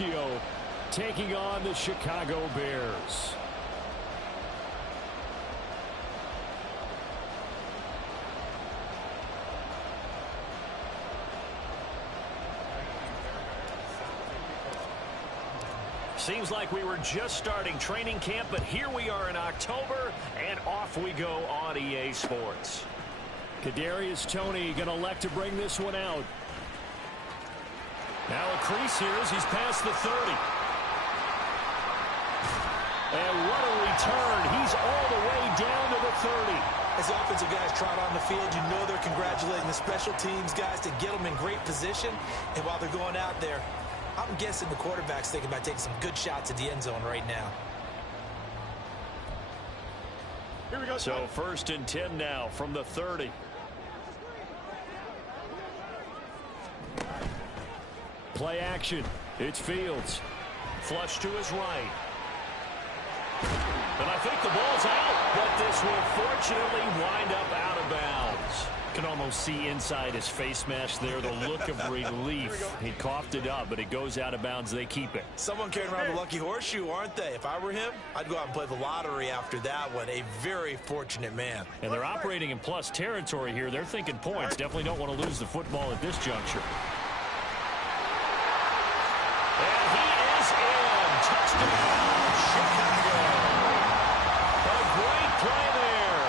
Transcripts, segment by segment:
Tokyo, taking on the Chicago Bears. Seems like we were just starting training camp, but here we are in October, and off we go on EA Sports. Kadarius Toney going to elect to bring this one out. Now a crease here as he's past the 30. And what a return. He's all the way down to the 30. As the offensive guys trot on the field, you know they're congratulating the special teams guys to get them in great position. And while they're going out there, I'm guessing the quarterback's thinking about taking some good shots at the end zone right now. Here we go. So 1st and 10 now from the 30. Play action. It's Fields. Flush to his right. And I think the ball's out, but this will fortunately wind up out of bounds. Can almost see inside his face mask there the look of relief. He coughed it up, but it goes out of bounds. They keep it. Someone carrying around the lucky horseshoe, aren't they? If I were him, I'd go out and play the lottery after that one. A very fortunate man. And they're operating in plus territory here. They're thinking points. Definitely don't want to lose the football at this juncture. And he is in. Touchdown, Chicago. A great play there.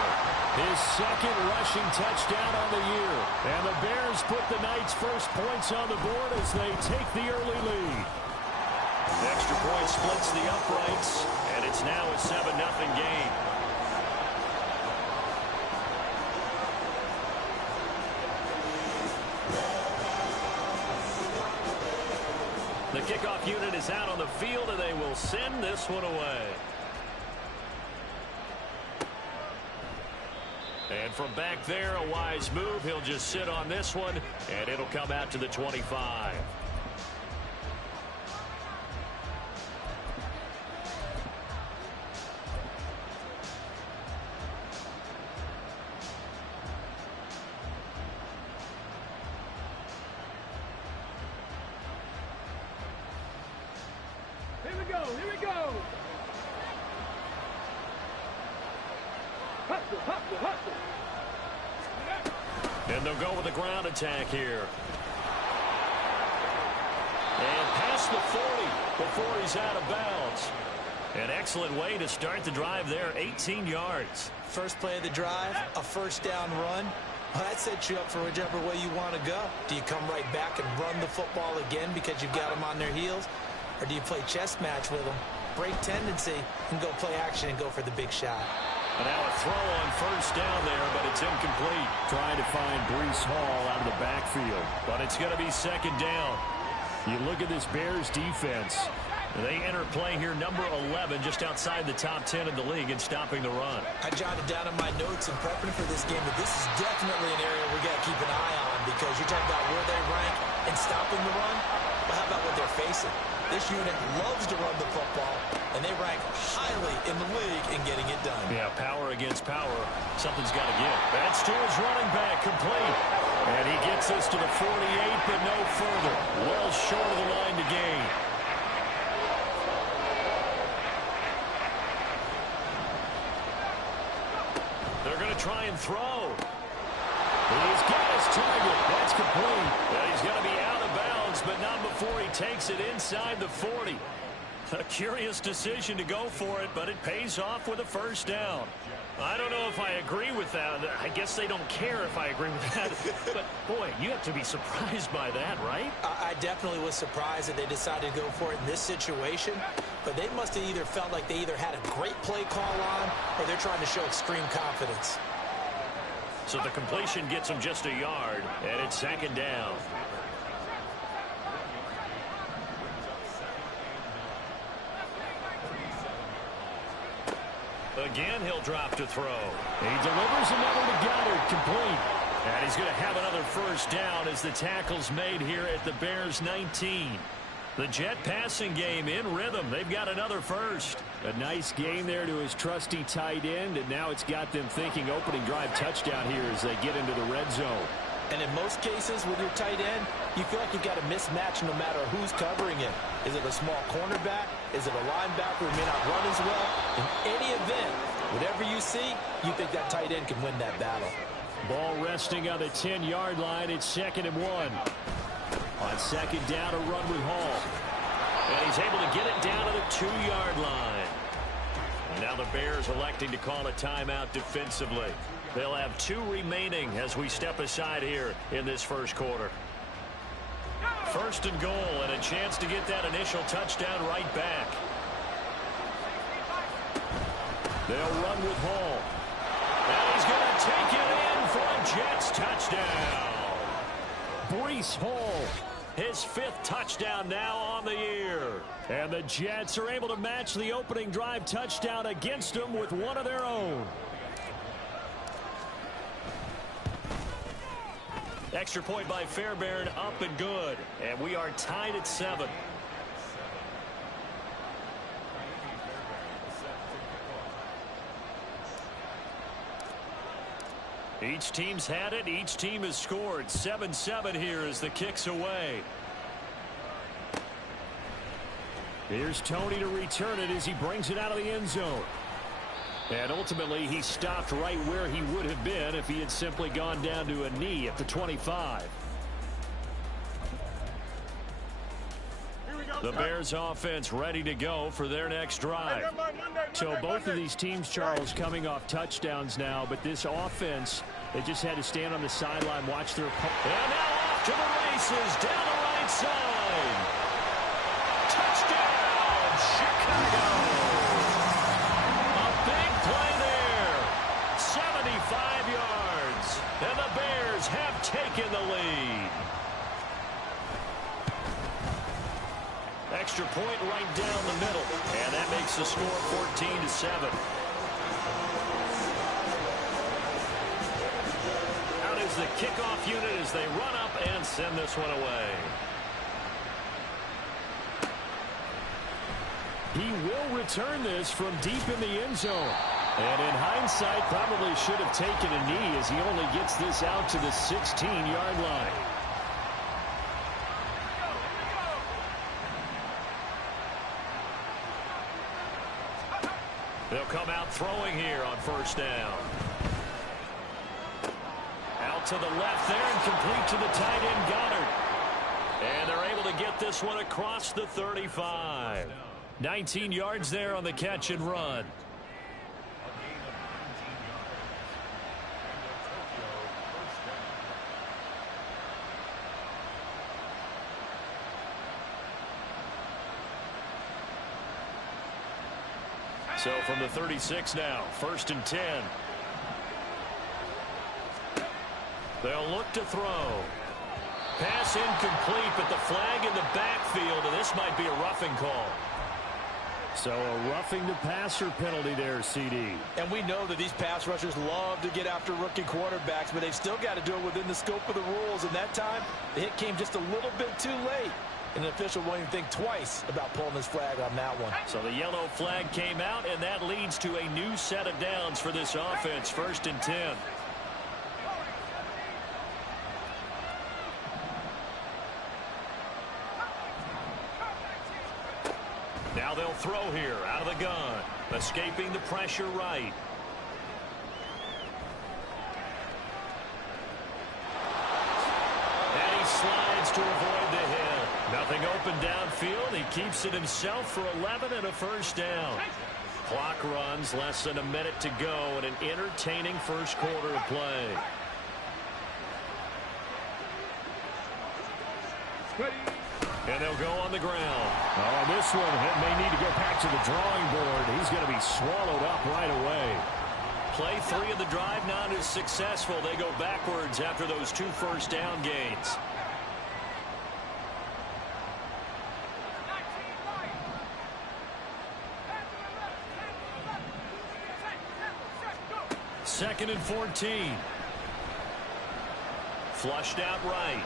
His second rushing touchdown on the year. And the Bears put the Knights' first points on the board as they take the early lead. The extra point splits the uprights, and it's now a 7-0 game. The kickoff unit is out on the field, and they will send this one away. And from back there, a wise move. He'll just sit on this one, and it'll come out to the 25. Here we go, here we go. Hustle, hustle, hustle. And they'll go with a ground attack here. And past the 40 before he's out of bounds. An excellent way to start the drive there, 18 yards. First play of the drive, a first down run. Well, that sets you up for whichever way you want to go. Do you come right back and run the football again because you've got them on their heels? Or do you play chess match with them, break tendency, and go play action and go for the big shot? And now a throw on first down there, but it's incomplete. Trying to find Breece Hall out of the backfield. But it's going to be second down. You look at this Bears defense. They enter play here, number 11, just outside the top 10 in the league in stopping the run. I jotted down in my notes in prepping for this game, but this is definitely an area we got to keep an eye on because you're talking about where they rank in stopping the run. Well, how about what they're facing? This unit loves to run the football, and they rank highly in the league in getting it done. Yeah, power against power. Something's got to give. That's to his running back, complete. And he gets us to the 48, but no further. Well short of the line to gain. They're going to try and throw. He's got his target. That's complete. And he's going to be out of bounds, but not before he takes it inside the 40. A curious decision to go for it, but it pays off with a first down. I don't know if I agree with that. I guess they don't care if I agree with that. But, boy, you have to be surprised by that, right? I definitely was surprised that they decided to go for it in this situation. But they must have either felt like they either had a great play call on or they're trying to show extreme confidence. So the completion gets him just a yard, and it's second down. Again, he'll drop to throw. He delivers another to Goddard, complete. And he's going to have another first down as the tackle's made here at the Bears 19. The Jet passing game in rhythm. They've got another first. A nice game there to his trusty tight end, and now it's got them thinking opening drive touchdown here as they get into the red zone. And in most cases with your tight end, you feel like you've got a mismatch no matter who's covering him. Is it a small cornerback? Is it a linebacker who may not run as well? In any event, whatever you see, you think that tight end can win that battle. Ball resting on the 10-yard line. It's 2nd and 1. On 2nd down, a run with Hall. And he's able to get it down to the 2-yard line. Now the Bears electing to call a timeout defensively. They'll have 2 remaining as we step aside here in this first quarter. 1st and goal, and a chance to get that initial touchdown right back. They'll run with Hall. And he's going to take it in for a Jets touchdown. Breece Hall, his 5th touchdown now on the year. And the Jets are able to match the opening drive touchdown against them with one of their own. Extra point by Fairbairn, up and good. And we are tied at 7. Each team's had it. Each team has scored. 7-7 here as the kick's away. Here's Tony to return it as he brings it out of the end zone. And ultimately, he stopped right where he would have been if he had simply gone down to a knee at the 25. The Bears offense ready to go for their next drive. So both of these teams, Charles, coming off touchdowns now, but this offense, they just had to stand on the sideline, watch their opponent. And now off to the races down the right side. Touchdown, Chicago. A big play there. 75 yards. And the Bears have taken the lead. Extra point right down the middle. And that makes the score 14-7. Out is the kickoff unit as they run up and send this one away. He will return this from deep in the end zone. And in hindsight, probably should have taken a knee as he only gets this out to the 16-yard line. They'll come out throwing here on 1st down. Out to the left there and complete to the tight end Goddard. And they're able to get this one across the 35. 19 yards there on the catch and run. So from the 36 now, 1st and 10. They'll look to throw. Pass incomplete, but the flag in the backfield, and this might be a roughing call. So a roughing the passer penalty there, CD. And we know that these pass rushers love to get after rookie quarterbacks, but they've still got to do it within the scope of the rules. And that time, the hit came just a little bit too late. And the official won't even think twice about pulling his flag on that one. So the yellow flag came out, and that leads to a new set of downs for this offense. 1st and 10. Now they'll throw here out of the gun. Escaping the pressure right. And he slides to avoid the hit. Nothing open downfield. He keeps it himself for 11 and a 1st down. Clock runs, less than a minute to go, and an entertaining first quarter of play. And they'll go on the ground. Oh, this one may need to go back to the drawing board. He's going to be swallowed up right away. Play 3 of the drive not as successful. They go backwards after those 2 first down gains. Second and 14. Flushed out right.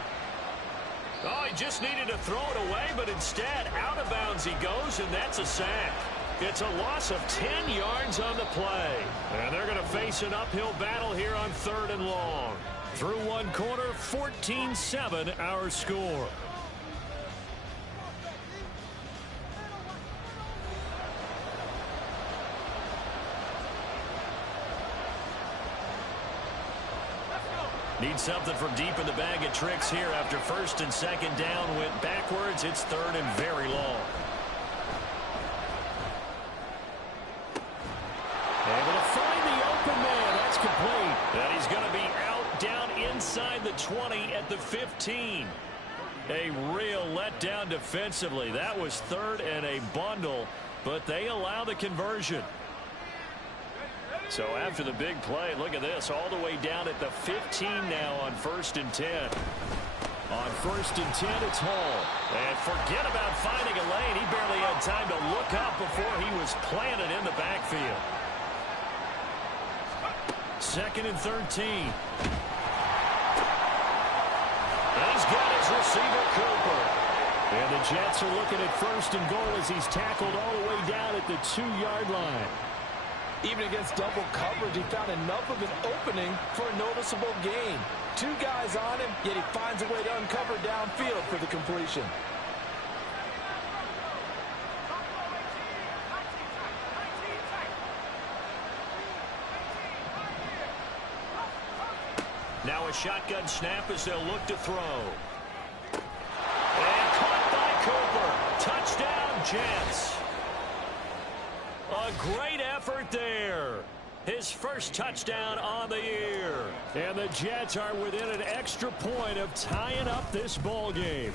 Oh, he just needed to throw it away, but instead, out of bounds he goes, and that's a sack. It's a loss of 10 yards on the play. And they're going to face an uphill battle here on 3rd and long. Through one quarter, 14-7 our score. Need something from deep in the bag of tricks here after 1st and 2nd down went backwards. It's 3rd and very long. Able to find the open man. That's complete. And he's going to be out down inside the 20 at the 15. A real letdown defensively. That was 3rd and a bundle, but they allow the conversion. So after the big play, look at this, all the way down at the 15 now on 1st and 10. On 1st and 10, it's Hall. And forget about finding a lane. He barely had time to look up before he was planted in the backfield. 2nd and 13. And he's got his receiver, Cooper. And the Jets are looking at 1st and goal as he's tackled all the way down at the 2-yard line. Even against double coverage, he found enough of an opening for a noticeable gain. 2 guys on him, yet he finds a way to uncover downfield for the completion. Now a shotgun snap as they'll look to throw. And caught by Cooper. Touchdown, Jets. A great effort there. His first touchdown on the year. And the Jets are within an extra point of tying up this ball game.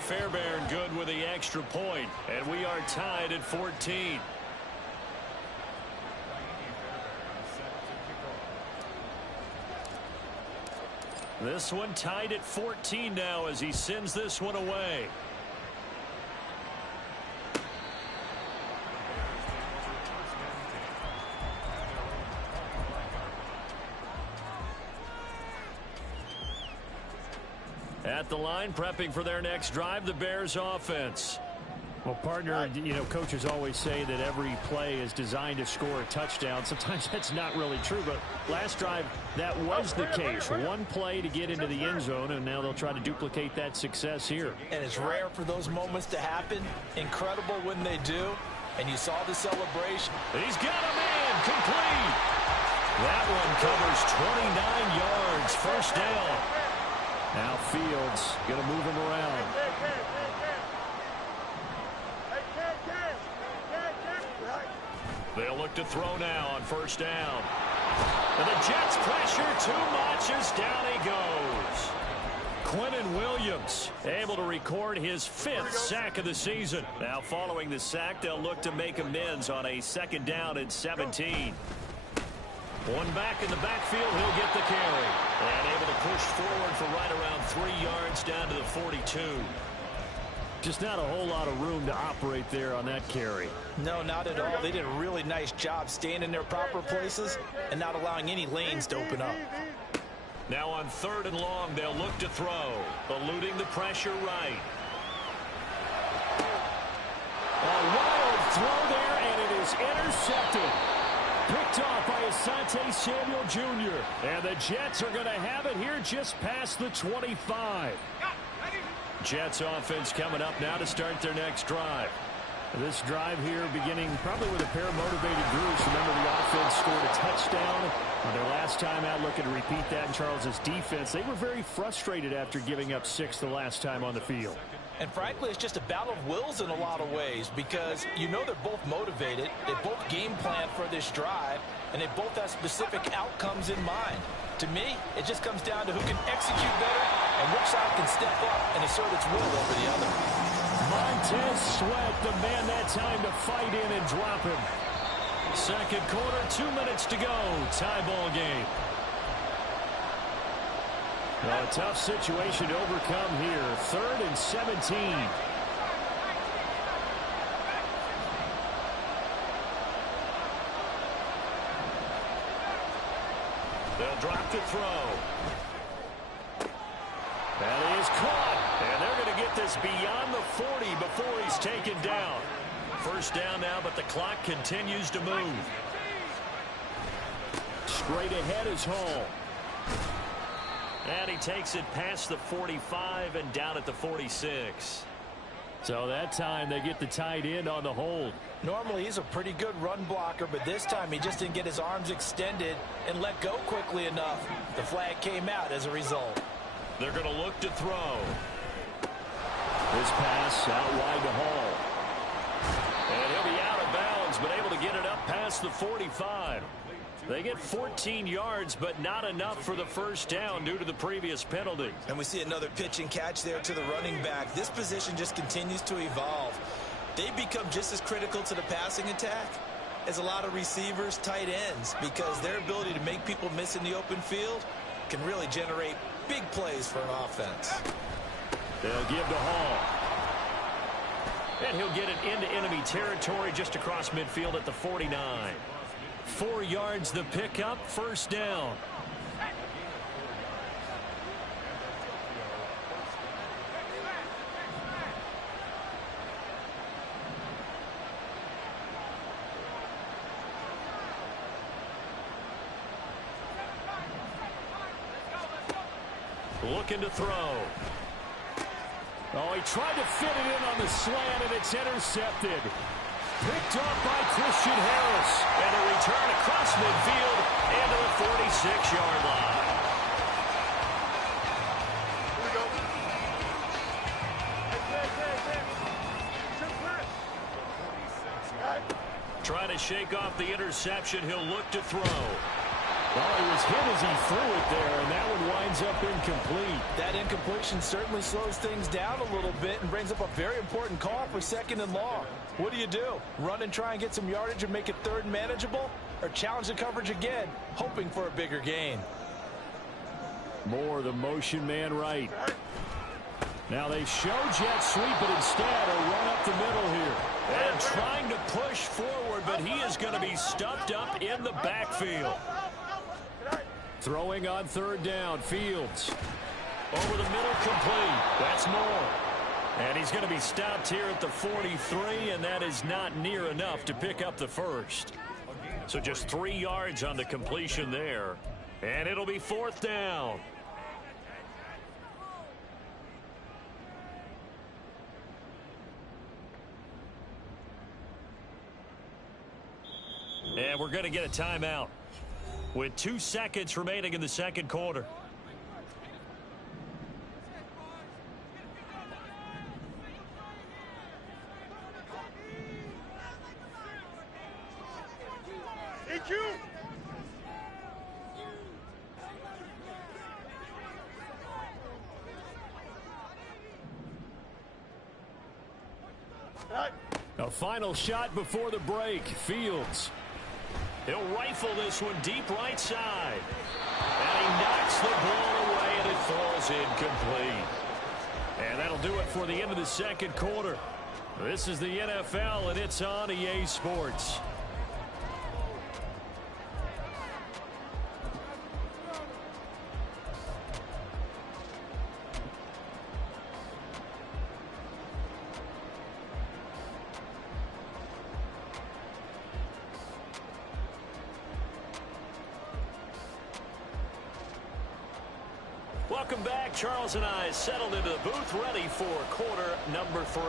Fairbairn good with the extra point, and we are tied at 14. This one tied at 14 now as he sends this one away. At the line, prepping for their next drive, the Bears offense. Well, partner, you know, coaches always say that every play is designed to score a touchdown. Sometimes that's not really true, but last drive, that was the case. One play to get into the end zone, and now they'll try to duplicate that success here. And it's rare for those moments to happen. Incredible when they do. And you saw the celebration. He's got a man complete. That one covers 29 yards. 1st down. Now Fields going to move him around. They'll look to throw now on 1st down. And the Jets pressure too much as down he goes. Quinnen Williams able to record his 5th sack of the season. Now following the sack, they'll look to make amends on a 2nd down and 17. One back in the backfield, he'll get the carry. And able to push forward for right around 3 yards down to the 42. Just not a whole lot of room to operate there on that carry. No, not at all. They did a really nice job staying in their proper places and not allowing any lanes to open up. Now on 3rd and long, they'll look to throw. Eluding the pressure right. A wild throw there, and it is intercepted. Picked off by Asante Samuel Jr. And the Jets are going to have it here just past the 25. Jets offense coming up now to start their next drive. This drive here beginning probably with a pair of motivated groups. Remember, the offense scored a touchdown on their last time out. Looking to repeat that in Charles's defense. They were very frustrated after giving up 6 the last time on the field. And frankly, it's just a battle of wills in a lot of ways because you know they're both motivated. They both game plan for this drive, and they both have specific outcomes in mind. To me, it just comes down to who can execute better and which side can step up and assert its will over the other. Montez Sweat, the man that time to fight in and drop him. 2nd quarter, 2 minutes to go. Tie ball game. Well, a tough situation to overcome here. 3rd and 17. They'll drop to throw. That is caught. And they're going to get this beyond the 40 before he's taken down. First down now, but the clock continues to move. Straight ahead is Hall. And he takes it past the 45 and down at the 46. So that time they get the tight end on the hold. Normally he's a pretty good run blocker, but this time he just didn't get his arms extended and let go quickly enough. The flag came out as a result. They're going to look to throw. This pass out wide to Hall. And he'll be out of bounds, but able to get it up past the 45. They get 14 yards, but not enough for the first down due to the previous penalty. And we see another pitch and catch there to the running back. This position just continues to evolve. They become just as critical to the passing attack as a lot of receivers, tight ends, because their ability to make people miss in the open field can really generate big plays for an offense. They'll give to Hall. And he'll get it into enemy territory just across midfield at the 49. 4 yards the pickup, first down. Looking to throw. Oh, he tried to fit it in on the slant, and it's intercepted. Picked up by Christian Harris. And a return across midfield and to the 46-yard line. Trying to shake off the interception. He'll look to throw. Well, he was hit as he threw it there, and that one winds up incomplete. That incompletion certainly slows things down a little bit and brings up a very important call for 2nd and long. What do? Run and try and get some yardage and make it 3rd and manageable? Or challenge the coverage again, hoping for a bigger gain? More the motion man right. Now they show jet sweep, but instead a run up the middle here. And trying to push forward, but he is going to be stuffed up in the backfield. Throwing on 3rd down, Fields. Over the middle, complete. That's more. And he's going to be stopped here at the 43, and that is not near enough to pick up the first. So just 3 yards on the completion there. And it'll be 4th down. And we're going to get a timeout with 2 seconds remaining in the second quarter. A final shot before the break. Fields. He'll rifle this one deep right side. And he knocks the ball away, and it falls incomplete. And that'll do it for the end of the second quarter. This is the NFL, and it's on EA Sports. Welcome back. Charles and I settled into the booth, ready for quarter number 3.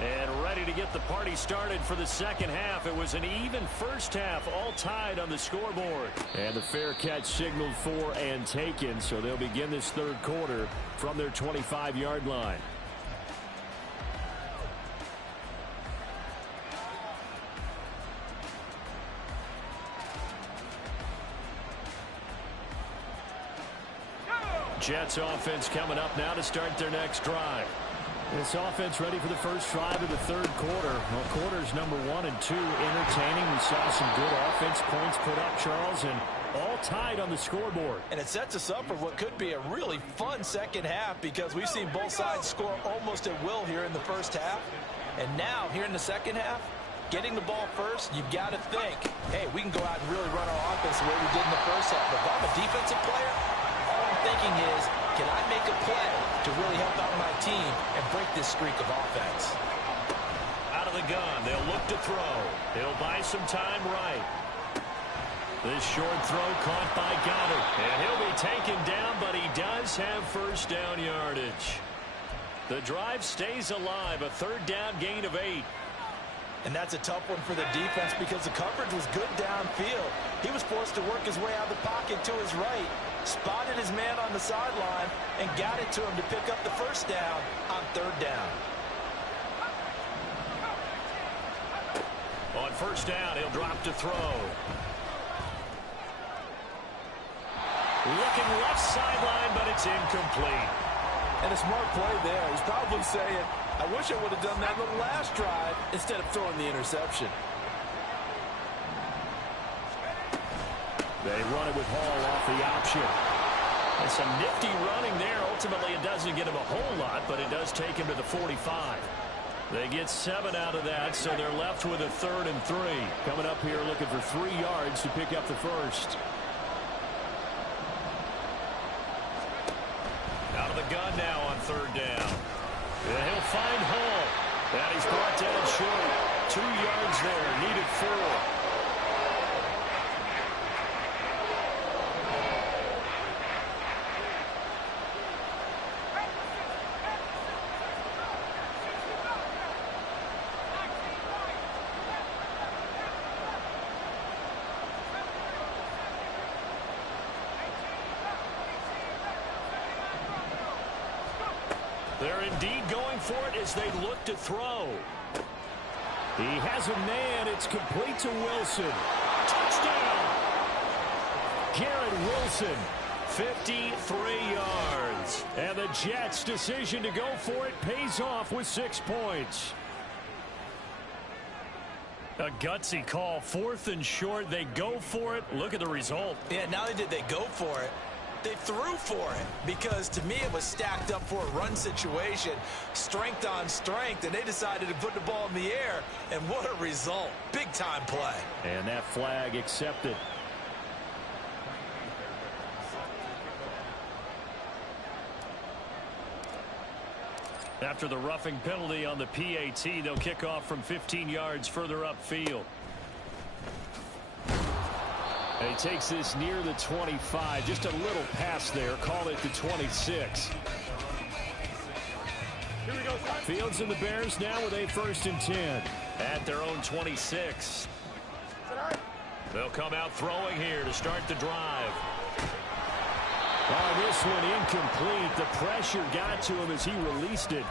And ready to get the party started for the second half. It was an even first half, all tied on the scoreboard. And the fair catch signaled for and taken, so they'll begin this third quarter from their 25-yard line. Jets offense coming up now to start their next drive. This offense ready for the first drive of the third quarter. Well, quarters number 1 and 2 entertaining. We saw some good offense points put up, Charles, and all tied on the scoreboard. And it sets us up for what could be a really fun second half, because we've seen both sides score almost at will here in the first half. And now, here in the second half, getting the ball first, you've got to think, hey, we can go out and really run our offense the way we did in the first half. But if I'm a defensive player, all I'm thinking is, can I make a play to really help out my team and break this streak of offense? Out of the throw. He'll buy some time right. This short throw caught by Goddard. And he'll be taken down, but he does have first down yardage. The drive stays alive, a third down gain of 8. And that's a tough one for the defense because the coverage was good downfield. He was forced to work his way out of the pocket to his right, spotted his man on the sideline, and got it to him to pick up the first down on third down. On first down, he'll drop to throw. Looking left sideline, but it's incomplete. And a smart play there. He's probably saying, I wish I would have done that in the last drive instead of throwing the interception. They run it with Hall off the option. And some nifty running there. Ultimately, it doesn't get him a whole lot, but it does take him to the 45. They get 7 out of that, so they're left with a 3rd and 3. Coming up here looking for 3 yards to pick up the first. Out of the gun now on third down. And he'll find Hall. And he's brought down short. 2 yards there. Needed 4. They're indeed going for it as they look to throw. He has a man. It's complete to Wilson. Touchdown! Garrett Wilson, 53 yards. And the Jets' decision to go for it pays off with 6 points. A gutsy call. 4th and short. They go for it. Look at the result. Yeah, not only did they go for it, they threw for it, because to me it was stacked up for a run situation, strength on strength, and they decided to put the ball in the air, and what a result. Big time play. And that flag accepted. After the roughing penalty on the PAT, they'll kick off from 15 yards further upfield. And he takes this near the 25. Just a little pass there. Call it the 26. Fields and the Bears now with a 1st and 10. At their own 26. They'll come out throwing here to start the drive. Oh, this one incomplete. The pressure got to him as he released it.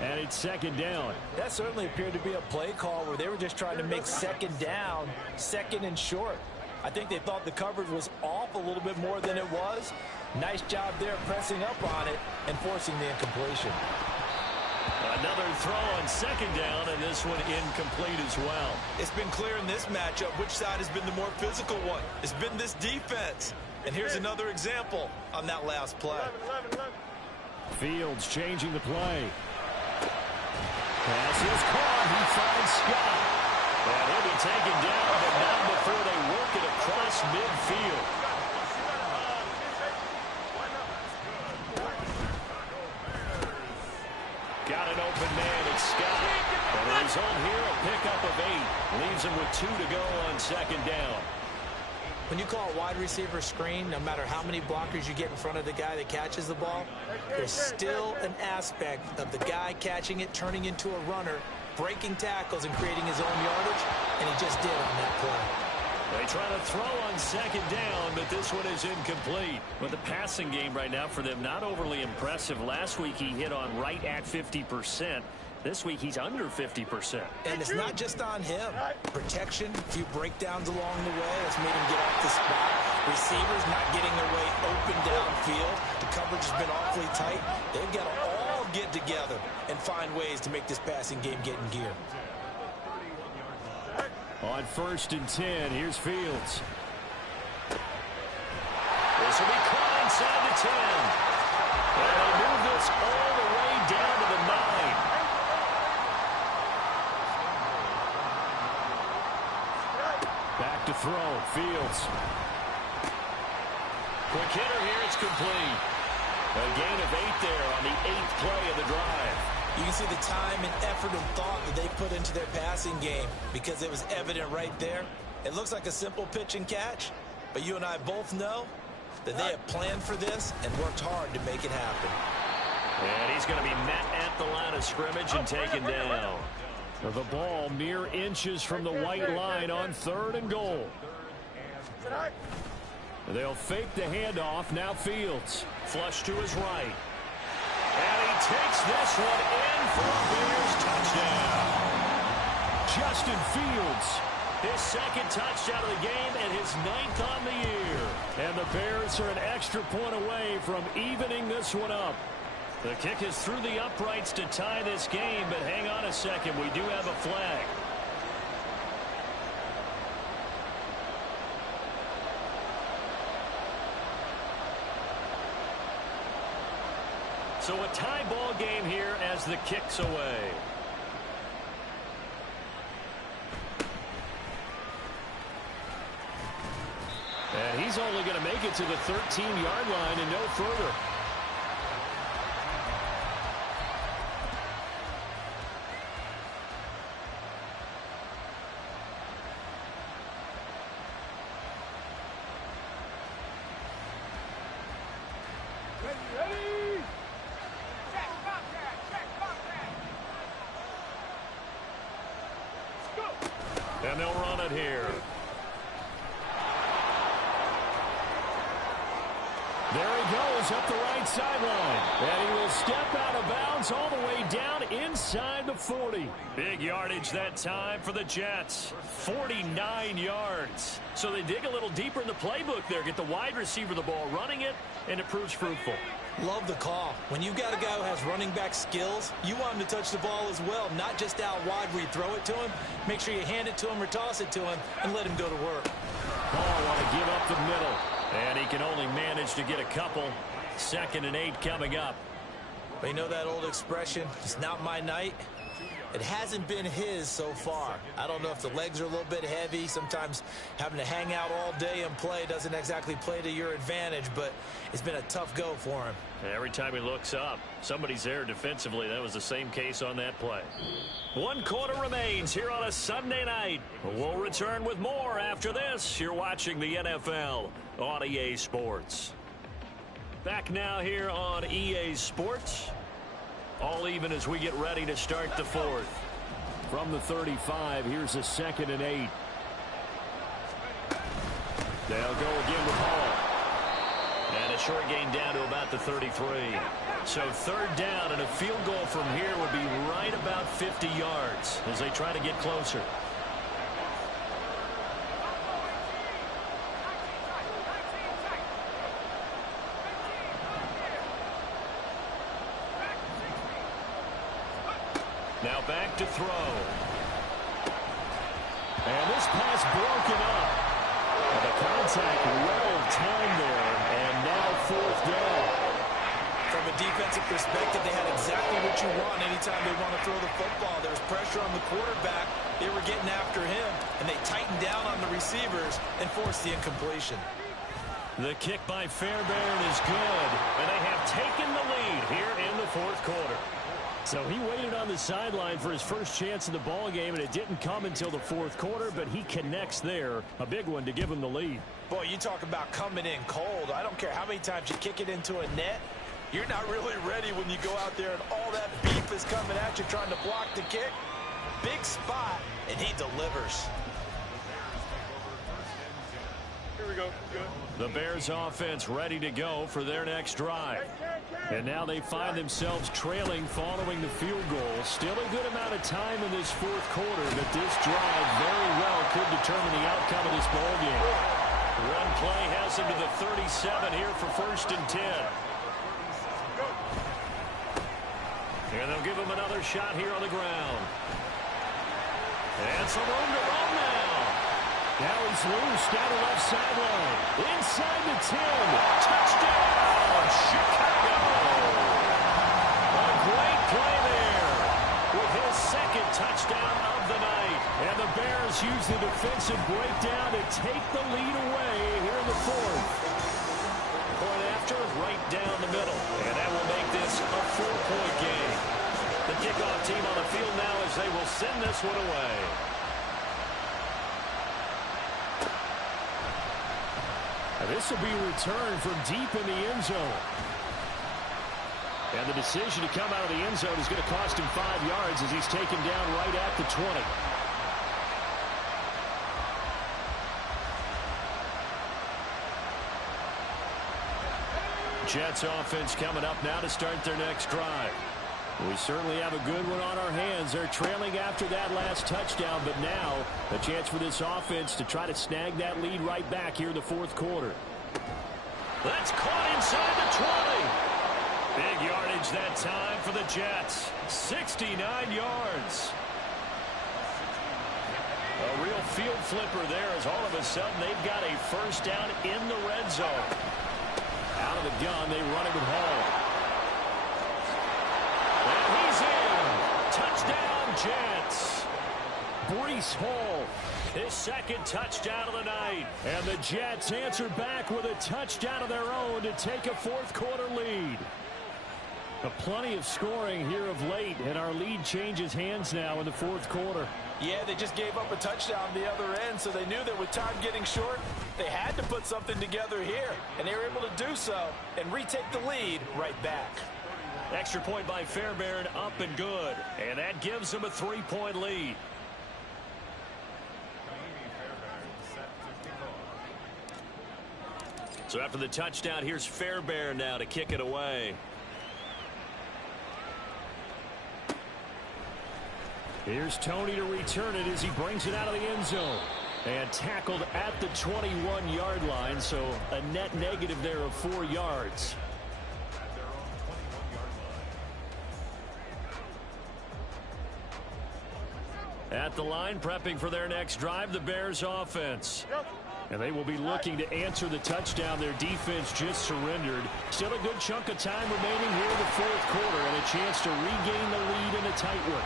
And it's 2nd down. That certainly appeared to be a play call where they were just trying to make 2nd down, 2nd and short. I think they thought the coverage was off a little bit more than it was. Nice job there pressing up on it and forcing the incompletion. Another throw on 2nd down, and this one incomplete as well. It's been clear in this matchup which side has been the more physical one. It's been this defense. And here's another example on that last play. Fields changing the play. Pass is caught. He finds Scott. And he'll be taken down, but not before they work it across midfield. Got an open man, it's Scott. And the result here, a pickup of 8. Leaves him with 2 to go on 2nd down. When you call a wide receiver screen, no matter how many blockers you get in front of the guy that catches the ball, there's still an aspect of the guy catching it, turning into a runner, breaking tackles and creating his own yardage, and he just did on that play. They try to throw on 2nd down, but this one is incomplete. But the passing game right now for them, not overly impressive. Last week he hit on right at 50%. This week he's under 50%. And it's not just on him. Protection, a few breakdowns along the way that's made him get off the spot. Receivers not getting their way open downfield. The coverage has been awfully tight. They've got to all get together and find ways to make this passing game get in gear. On 1st and 10, here's Fields. This will be caught inside the 10. And they move this all the way down to the 9. Back to throw. Fields. Quick hitter here. It's complete. A gain of 8 there on the 8th play of the drive. You can see the time and effort and thought that they put into their passing game, because it was evident right there. It looks like a simple pitch and catch, but you and I both know that they have planned for this and worked hard to make it happen. And he's going to be met at the line of scrimmage and taken down. The ball mere inches from the white line on 3rd and goal. They'll fake the handoff. Now Fields. Flush to his right. And he takes this one in for a Bears touchdown. Justin Fields. His second touchdown of the game and his 9th on the year. And the Bears are an extra point away from evening this one up. The kick is through the uprights to tie this game, but hang on a second. We do have a flag. So a tie ball game here as the kick's away. And he's only going to make it to the 13-yard line and no further. And they'll run it here. There he goes up the right sideline. And he will step out of bounds all the way down inside the 40. Big yardage that time for the Jets. 49 yards. So they dig a little deeper in the playbook there. Get the wide receiver the ball, running it, and it proves fruitful. Love the call. When you got a guy who has running back skills, you want him to touch the ball as well, not just out wide where you throw it to him. Make sure you hand it to him or toss it to him and let him go to work. Ball want to give up the middle. And he can only manage to get a couple. 2nd and 8 coming up. But you know that old expression, it's not my night? It hasn't been his so far. I don't know if the legs are a little bit heavy. Sometimes having to hang out all day and play doesn't exactly play to your advantage, but it's been a tough go for him. Every time he looks up, somebody's there defensively. That was the same case on that play. 1 quarter remains here on a Sunday night. We'll return with more after this. You're watching the NFL on EA Sports. Back now here on EA Sports. All even as we get ready to start the 4th. From the 35, here's a 2nd and 8. They'll go again with Hall. And a short gain down to about the 33. So 3rd down and a field goal from here would be right about 50 yards as they try to get closer. Now back to throw. And this pass broken up. And the contact well timed there. And now 4th down. From a defensive perspective, they had exactly what you want anytime they want to throw the football. There was pressure on the quarterback. They were getting after him, and they tightened down on the receivers and forced the incompletion. The kick by Fairbairn is good, and they have taken the lead here in the 4th quarter. So he waited on the sideline for his first chance in the ball game, and it didn't come until the 4th quarter, but he connects there. A big one to give him the lead. Boy, you talk about coming in cold. I don't care how many times you kick it into a net. You're not really ready when you go out there and all that beef is coming at you trying to block the kick. Big spot, and he delivers. Here we go. Good. The Bears offense ready to go for their next drive. And now they find themselves trailing following the field goal. Still a good amount of time in this 4th quarter, but this drive very well could determine the outcome of this ball game. One play has him to the 37 here for 1st and 10. And they'll give him another shot here on the ground. And some room to run now. Now he's loose down the left sideline. Inside the 10. Touchdown, Chicago. A great play there with his 2nd touchdown of the night. And the Bears use the defensive breakdown to take the lead away here in the 4th. Point after, right down the middle. And that will make this a 4-point game. The kickoff team on the field now as they will send this one away. And this will be returned from deep in the end zone. And the decision to come out of the end zone is going to cost him 5 yards as he's taken down right at the 20. Jets offense coming up now to start their next drive. We certainly have a good one on our hands. They're trailing after that last touchdown, but now a chance for this offense to try to snag that lead right back here in the fourth quarter. That's caught inside the 20. Big yardage that time for the Jets. 69 yards. A real field flipper there as all of a sudden they've got a first down in the red zone. Out of the gun, they run it with Hall. And he's in. Touchdown, Jets. Breece Hall, his second touchdown of the night. And the Jets answer back with a touchdown of their own to take a fourth quarter lead. Plenty of scoring here of late, and our lead changes hands now in the fourth quarter. Yeah, they just gave up a touchdown the other end, so they knew that with time getting short, they had to put something together here, and they were able to do so and retake the lead right back. Extra point by Fairbairn, up and good, and that gives them a 3-point lead. So after the touchdown, here's Fairbairn now to kick it away. Here's Tony to return it as he brings it out of the end zone. And tackled at the 21-yard line, so a net negative there of 4 yards. At the line, prepping for their next drive, the Bears offense. And they will be looking to answer the touchdown their defense just surrendered. Still a good chunk of time remaining here in the fourth quarter and a chance to regain the lead in a tight one.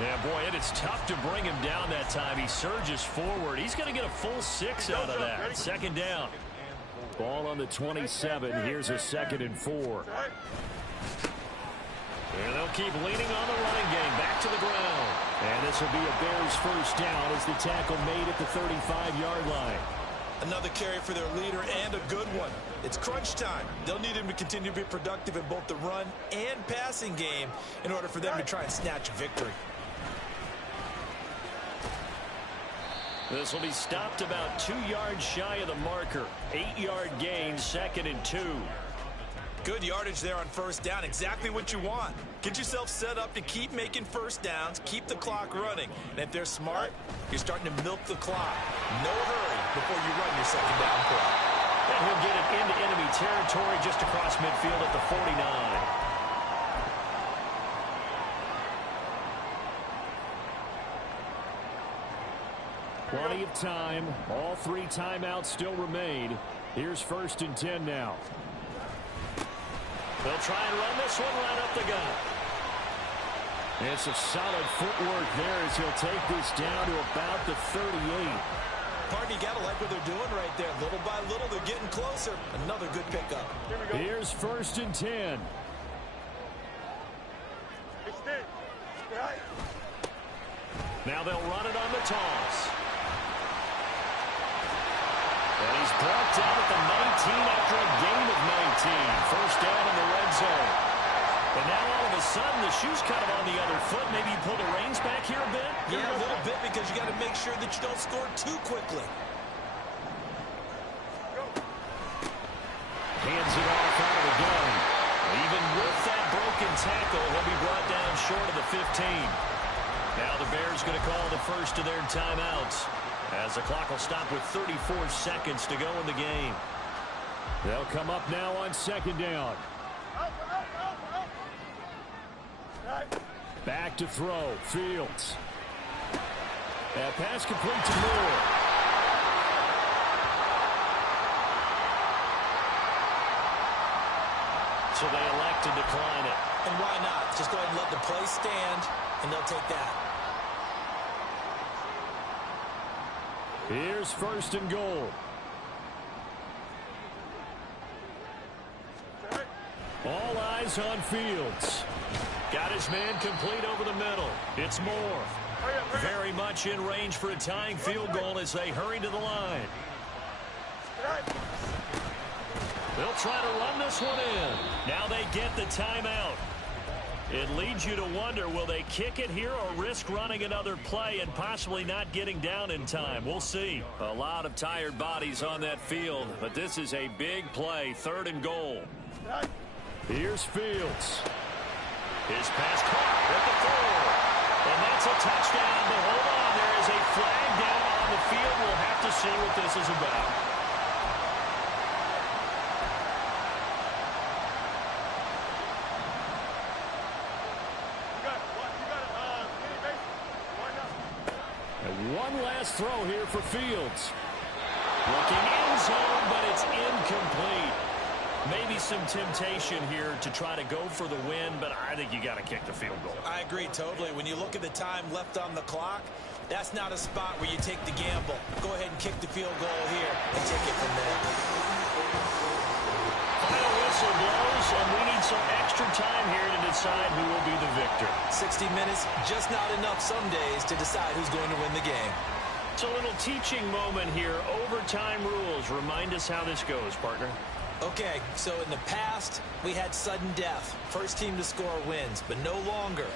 Yeah, boy, it is tough to bring him down that time. He surges forward. He's going to get a full 6 out of that. Second down. Ball on the 27. Here's a 2nd and 4. And they'll keep leaning on the running game. Back to the ground. And this will be a Bears first down as the tackle made at the 35-yard line. Another carry for their leader and a good one. It's crunch time. They'll need him to continue to be productive in both the run and passing game in order for them to try and snatch a victory. This will be stopped about 2 yards shy of the marker. 8-yard gain, 2nd and 2. Good yardage there on first down. Exactly what you want. Get yourself set up to keep making first downs, keep the clock running. And if they're smart, you're starting to milk the clock. No hurry before you run your second down play. And he'll get it into enemy territory just across midfield at the 49. Plenty of time. All 3 timeouts still remain. Here's 1st and 10 now. They'll try and run this one right up the gut. It's a solid footwork there as he'll take this down to about the 38. Partner, you got to like what they're doing right there. Little by little, they're getting closer. Another good pickup. Here's 1st and 10. Now they'll run it on the toss. And he's brought down at the 19 after a gain of 19. First down in the red zone. And now all of a sudden the shoe's kind of on the other foot. Maybe you pull the reins back here a bit? Yeah, a little bit because you got to make sure that you don't score too quickly. Hands it off out of the gun. Even with that broken tackle, he'll be brought down short of the 15. Now the Bears going to call the first of their timeouts, as the clock will stop with 34 seconds to go in the game. They'll come up now on 2nd down. Back to throw. Fields. That pass complete to Moore. So they elect to decline it. And why not? Just go ahead and let the play stand, and they'll take that. Here's 1st and goal. All eyes on Fields. Got his man complete over the middle. It's Moore. Very much in range for a tying field goal as they hurry to the line. They'll try to run this one in. Now they get the timeout. It leads you to wonder, will they kick it here or risk running another play and possibly not getting down in time? We'll see. A lot of tired bodies on that field, but this is a big play, 3rd and goal. Here's Fields. His pass caught at the 4. And that's a touchdown, but hold on, there is a flag down on the field. We'll have to see what this is about. One last throw here for Fields. Looking in zone, but it's incomplete. Maybe some temptation here to try to go for the win, but I think you got to kick the field goal. I agree totally. When you look at the time left on the clock, that's not a spot where you take the gamble. Go ahead and kick the field goal here and take it from there. Final whistle blows, and we need some extra time here to decide who will be the victor. 60 minutes, just not enough some days to decide who's going to win the game. It's a little teaching moment here. Overtime rules. Remind us how this goes, partner. Okay, so in the past, we had sudden death. First team to score wins, but no longer.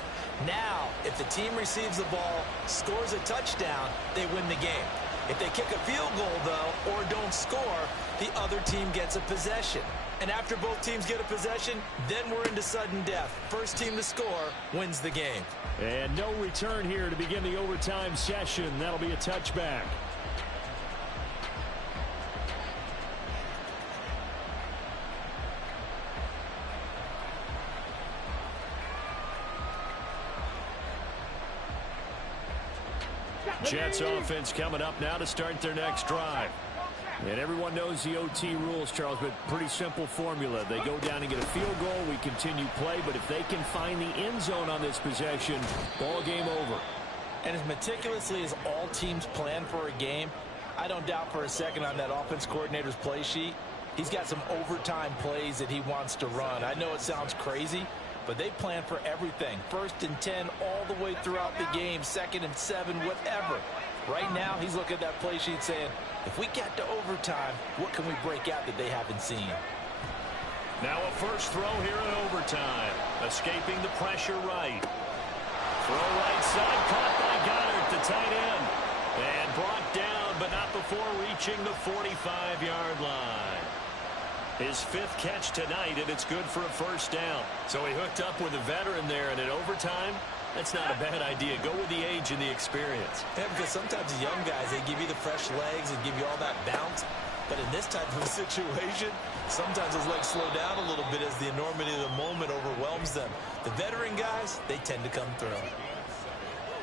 Now, if the team receives the ball, scores a touchdown, they win the game. If they kick a field goal, though, or don't score, the other team gets a possession. And after both teams get a possession, then we're into sudden death. First team to score wins the game. And no return here to begin the overtime session. That'll be a touchback. Jets offense coming up now to start their next drive. And everyone knows the OT rules, Charles, but pretty simple formula. They go down and get a field goal, we continue play, but if they can find the end zone on this possession, ball game over. And as meticulously as all teams plan for a game, I don't doubt for a second on that offense coordinator's play sheet, he's got some overtime plays that he wants to run. I know it sounds crazy, but they plan for everything. 1st and 10 all the way throughout the game, 2nd and 7, whatever. Right now, he's looking at that play sheet saying, if we get to overtime, what can we break out that they haven't seen? Now a first throw here in overtime. Escaping the pressure right. Throw right side, caught by Goddard, the tight end. And brought down, but not before reaching the 45-yard line. His 5th catch tonight, and it's good for a first down. So he hooked up with a veteran there, and in overtime, that's not a bad idea. Go with the age and the experience. Yeah, because sometimes the young guys, they give you the fresh legs and give you all that bounce. But in this type of situation, sometimes those legs slow down a little bit as the enormity of the moment overwhelms them. The veteran guys, they tend to come through.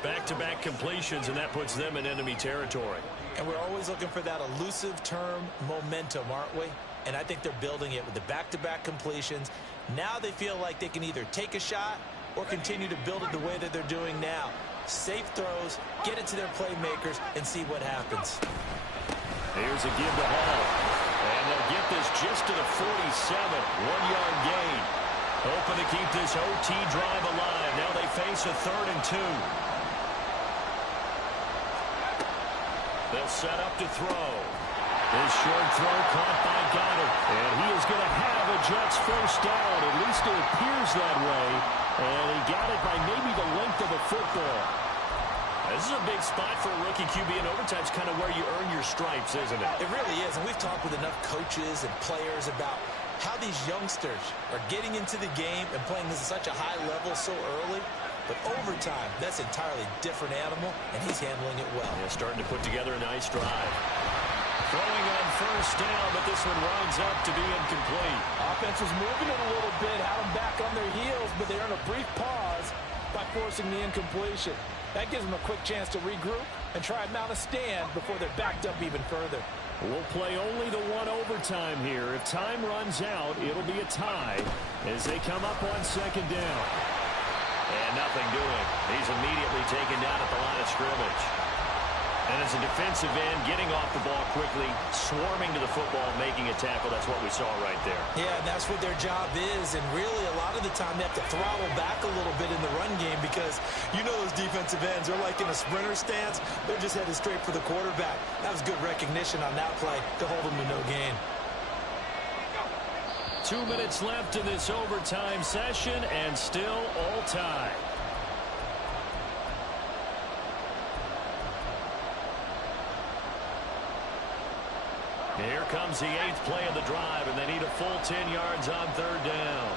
Back-to-back completions, and that puts them in enemy territory. And we're always looking for that elusive term, momentum, aren't we? And I think they're building it with the back-to-back completions. Now they feel like they can either take a shot or continue to build it the way that they're doing now. Safe throws, get it to their playmakers, and see what happens. Here's a give to Hall. And they'll get this just to the 47. 1-yard gain. Hoping to keep this OT drive alive. Now they face a 3rd and 2. They'll set up to throw. This short throw caught by Goddard. And he is going to have a Jets first down. At least it appears that way. And he got it by maybe the length of a football. This is a big spot for a rookie QB, and overtime's kind of where you earn your stripes, isn't it? It really is, and we've talked with enough coaches and players about how these youngsters are getting into the game and playing this at such a high level so early. But overtime, that's an entirely different animal, and he's handling it well. Yeah, starting to put together a nice drive. Throwing on first down, but this one winds up to be incomplete. Offense was moving it a little bit, had them back on their heels, but they earned a brief pause by forcing the incompletion. That gives them a quick chance to regroup and try and mount a stand before they're backed up even further. We'll play only the one overtime here. If time runs out, it'll be a tie as they come up on 2nd down. And nothing doing. He's immediately taken down at the line of scrimmage. And as a defensive end, getting off the ball quickly, swarming to the football, making a tackle, that's what we saw right there. Yeah, and that's what their job is. And really, a lot of the time, they have to throttle back a little bit in the run game because you know those defensive ends are like in a sprinter stance. They're just headed straight for the quarterback. That was good recognition on that play to hold them to no gain. 2 minutes left in this overtime session, and still all tied. Here comes the 8th play of the drive, and they need a full 10 yards on 3rd down.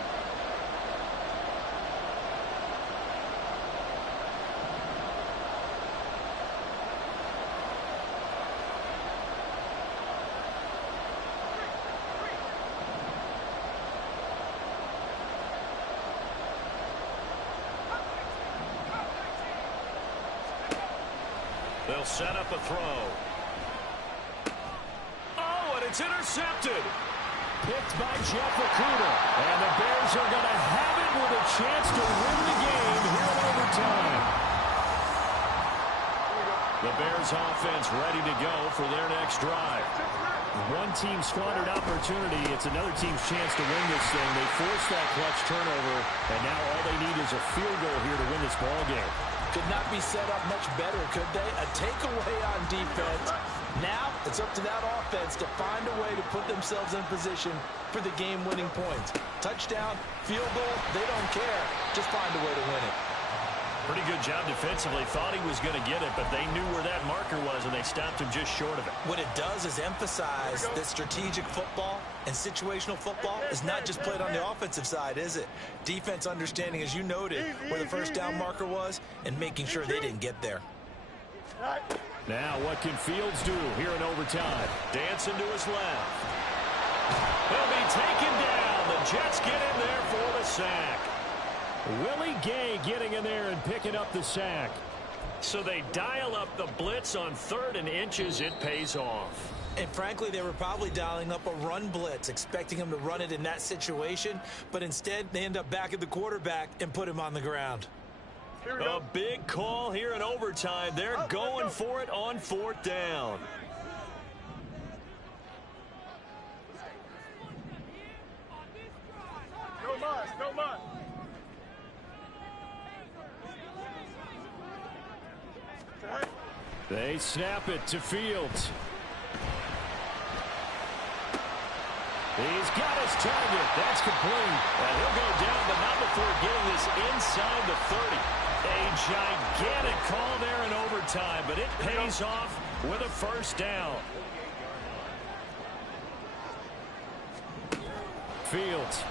They'll set up a throw. It's intercepted. Picked by Jeff Okuda. And the Bears are going to have it with a chance to win the game here in overtime. The Bears offense ready to go for their next drive. One team squandered opportunity. It's another team's chance to win this thing. They forced that clutch turnover, and now all they need is a field goal here to win this ball game. Could not be set up much better, could they? A takeaway on defense. Now it's up to that offense to find a way to put themselves in position for the game-winning points. Touchdown, field goal, they don't care. Just find a way to win it. Pretty good job defensively. Thought he was going to get it, but they knew where that marker was, and they stopped him just short of it. What it does is emphasize that strategic football and situational football is not just played on the offensive side, is it? Defense understanding, as you noted, where the first down marker was and making sure they didn't get there. Now what can Fields do here in overtime? Dancing to his left. He'll be taken down. The Jets get in there for the sack. Willie Gay getting in there and picking up the sack. So they dial up the blitz on 3rd and inches. It pays off. And frankly, they were probably dialing up a run blitz, expecting him to run it in that situation. But instead, they end up back at the quarterback and put him on the ground. A big call here in overtime. They're going for it on 4th down. No mas, no mas. They snap it to Fields. He's got his target. That's complete. And he'll go down, but not before getting this inside the 30. A gigantic call there in overtime, but it pays off with a 1st down. Fields